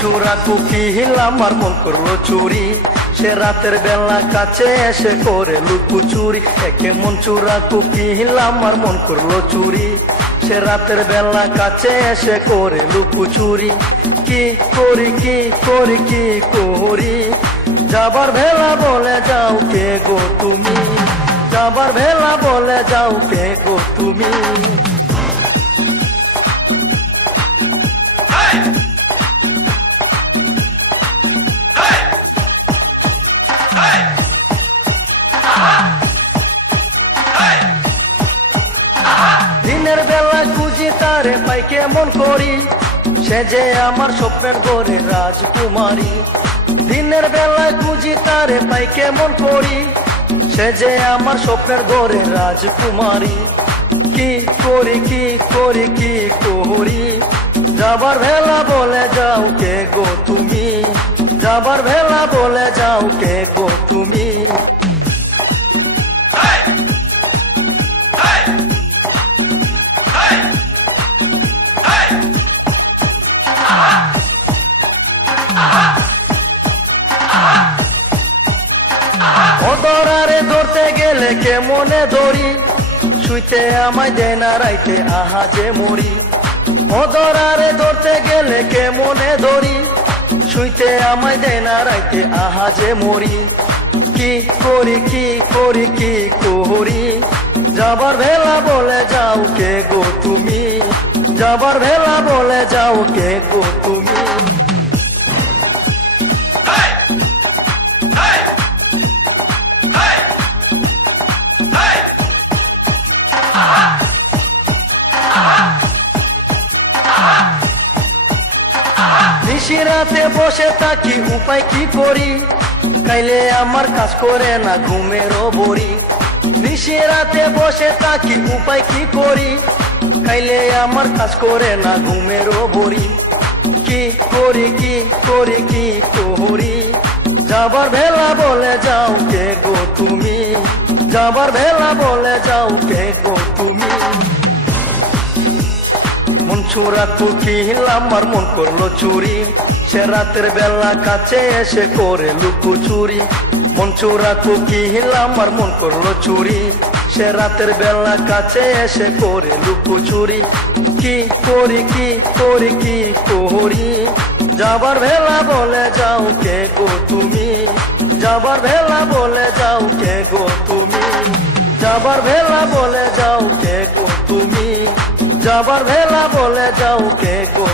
চূড়া কুকিল আমার মন করলো চুরি, সে রাতের বেলা কাছে এসে করে লুকোচুরি। একে মন চূড়া কুকিল আমার মন করলো চুরি, সে রাতের বেলা কাছে এসে করে লুকোচুরি। কি করি কি করি কি করি, যাবার ভেলা বলে যাও কে গো তুমি, যাবার ভেলা বলে যাও কে গো তুমি। দিনের বেলা খুঁজি তারে পাই কেমন করি, সে যে আমার স্বপ্নের ঘরে রাজকুমারী। দিনের বেলা খুঁজি তারে পাই কেমন করি, সে যে আমার স্বপ্নের ঘরে রাজকুমারী। কি করি কি করি কি করি, যাবার ভেলা বলে যাও কে গো তুমি, যাবার ভেলা বলে যাও কে গো তুমি। ধরারে ধরতে গেলে কেমনে ধরি, শুইতে আমায় দেয় না রাইতে আহা যে মরি। ধরারে ধরতে গেলে কেমনে ধরি, শুইতে আমায় দেয় না রাইতে আহা যে মরি। কি করি কি করি কি করি, যাবার ভেলা বলে যাও কে গো তুমি, যাবার ভেলা বলে যাও কে গো তুমি। নিশিরাতে বসে থাকি উপায় কি করি, কাইলে আমার কাজ করে না ঘুমেরও বড়ি। নিশিরাতে বসে থাকি উপায় কি করি, কাইলে আমার কাজ করে না ঘুমেরও বড়ি। কি করি কি করি কি করি, যাবার ভেলা বলে যাও কে গো তুমি, যাবার ভেলা বলে যাও কে গো তুমি। মন চূড়া কুকিল আমার মন করলো চুরি, সে রাতের বেলা কাছে এসে করে লুকোচুরি। মন চূড়া কুকিল আমার মন করলো চুরি, সে রাতের বেলা কাছে এসে করে লুকোচুরি। কি করি কি করি কি করি, যাবার ভেলা বলে যাও কে গো তুমি, যাবার ভেলা বলে যাও কে গো তুমি, যাবার ভেলা বলে যাও কে গো তুমি, যাবার ভেলা বলে যাও কে গো